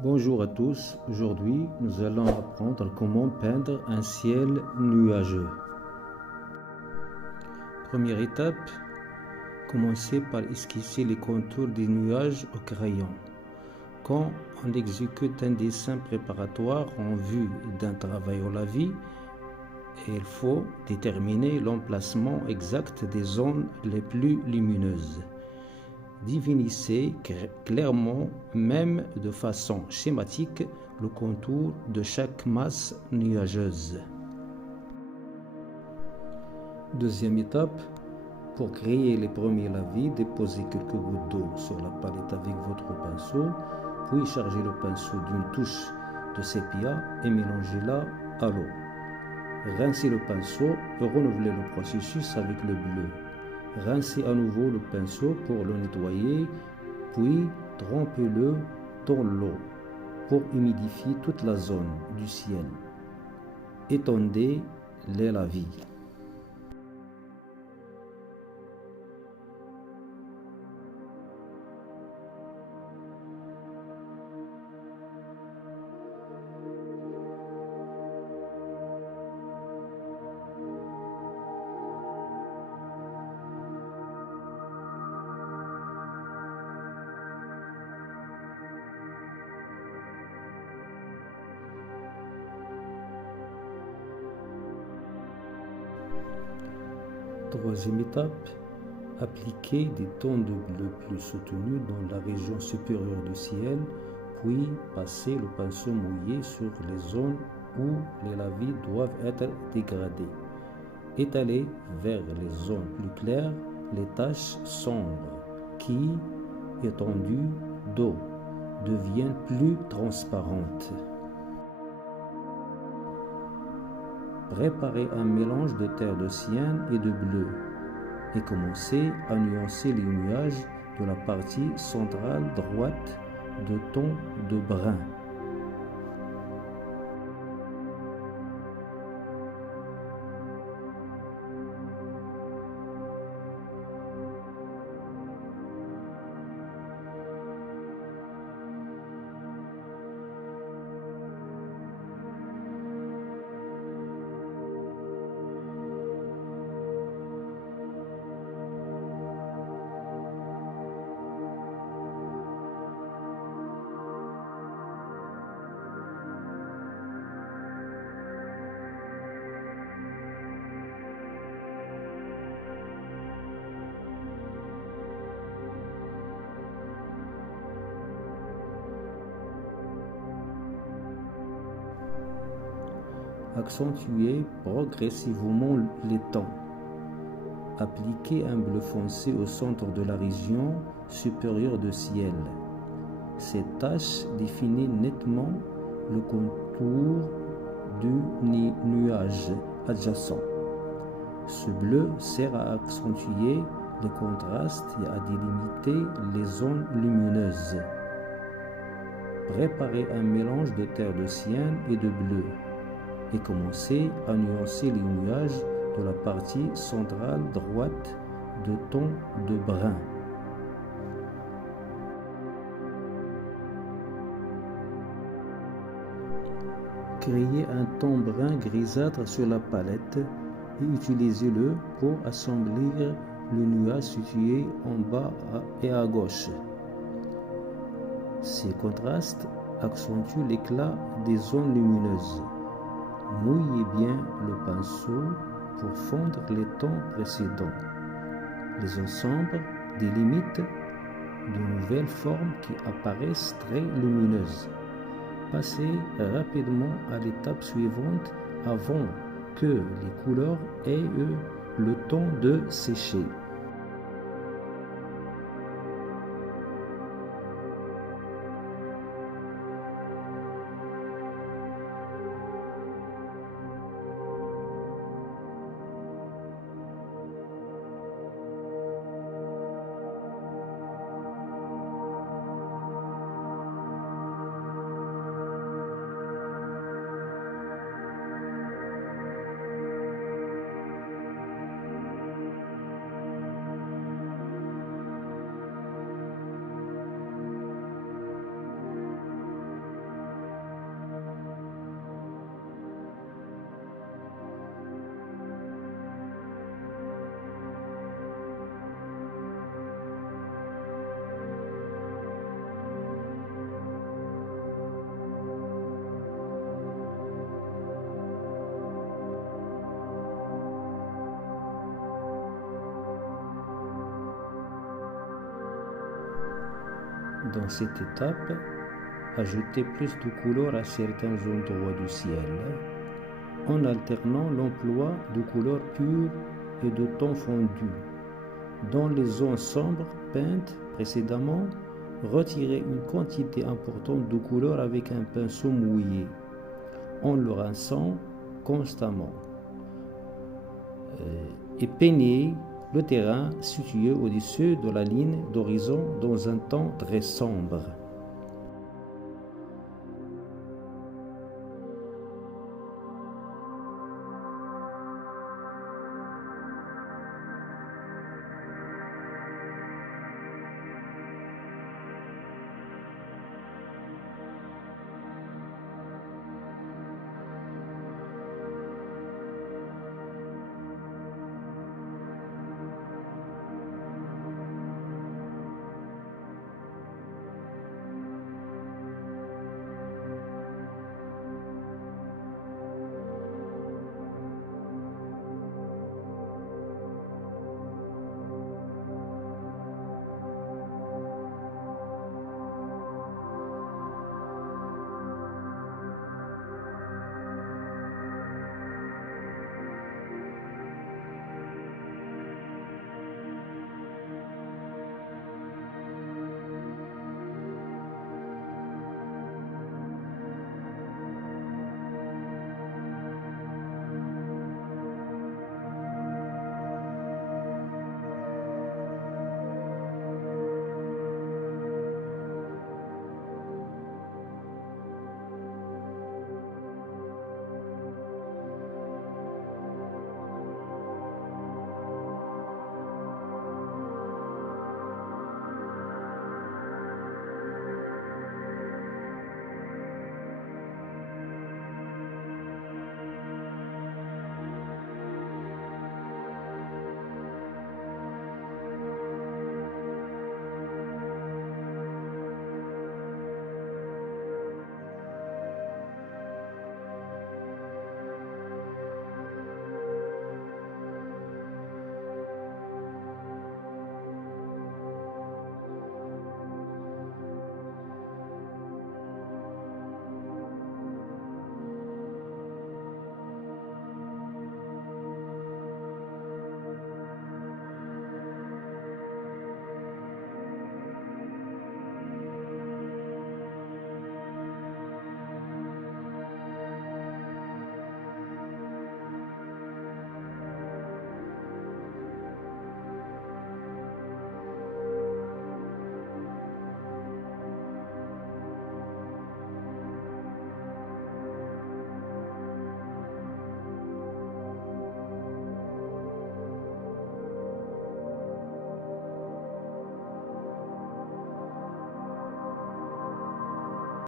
Bonjour à tous, aujourd'hui nous allons apprendre comment peindre un ciel nuageux. Première étape, commencez par esquisser les contours des nuages au crayon. Quand on exécute un dessin préparatoire en vue d'un travail au lavis, il faut déterminer l'emplacement exact des zones les plus lumineuses. Définissez clairement, même de façon schématique, le contour de chaque masse nuageuse. Deuxième étape, pour créer les premiers lavis, déposez quelques gouttes d'eau sur la palette avec votre pinceau, puis chargez le pinceau d'une touche de sépia et mélangez-la à l'eau. Rincez le pinceau et renouvelez le processus avec le bleu. Rincez à nouveau le pinceau pour le nettoyer, puis trempez-le dans l'eau pour humidifier toute la zone du ciel. Étendez les lavis. Troisième étape, appliquez des tons de bleu plus soutenus dans la région supérieure du ciel, puis passez le pinceau mouillé sur les zones où les lavis doivent être dégradés. Étalez vers les zones plus claires les taches sombres qui, étendues d'eau, deviennent plus transparentes. Préparez un mélange de terre de cyan et de bleu et commencez à nuancer les nuages de la partie centrale droite de tons de brun. Accentuez progressivement les tons. Appliquez un bleu foncé au centre de la région supérieure du ciel. Cette tache définit nettement le contour du nuage adjacent. Ce bleu sert à accentuer les contrastes et à délimiter les zones lumineuses. Préparez un mélange de terre de cyan et de bleu et commencez à nuancer les nuages de la partie centrale droite de tons de brun. Créez un ton brun grisâtre sur la palette et utilisez-le pour assombrir le nuage situé en bas et à gauche. Ces contrastes accentuent l'éclat des zones lumineuses. Mouillez bien le pinceau pour fondre les tons précédents. Les ensembles délimitent de nouvelles formes qui apparaissent très lumineuses. Passez rapidement à l'étape suivante avant que les couleurs aient eu le temps de sécher. Dans cette étape, ajoutez plus de couleurs à certains endroits du ciel, en alternant l'emploi de couleurs pures et de tons fondus. Dans les zones sombres peintes précédemment, retirez une quantité importante de couleurs avec un pinceau mouillé, en le rinçant constamment, et peignez le terrain situé au-dessus de la ligne d'horizon dans un ton très sombre.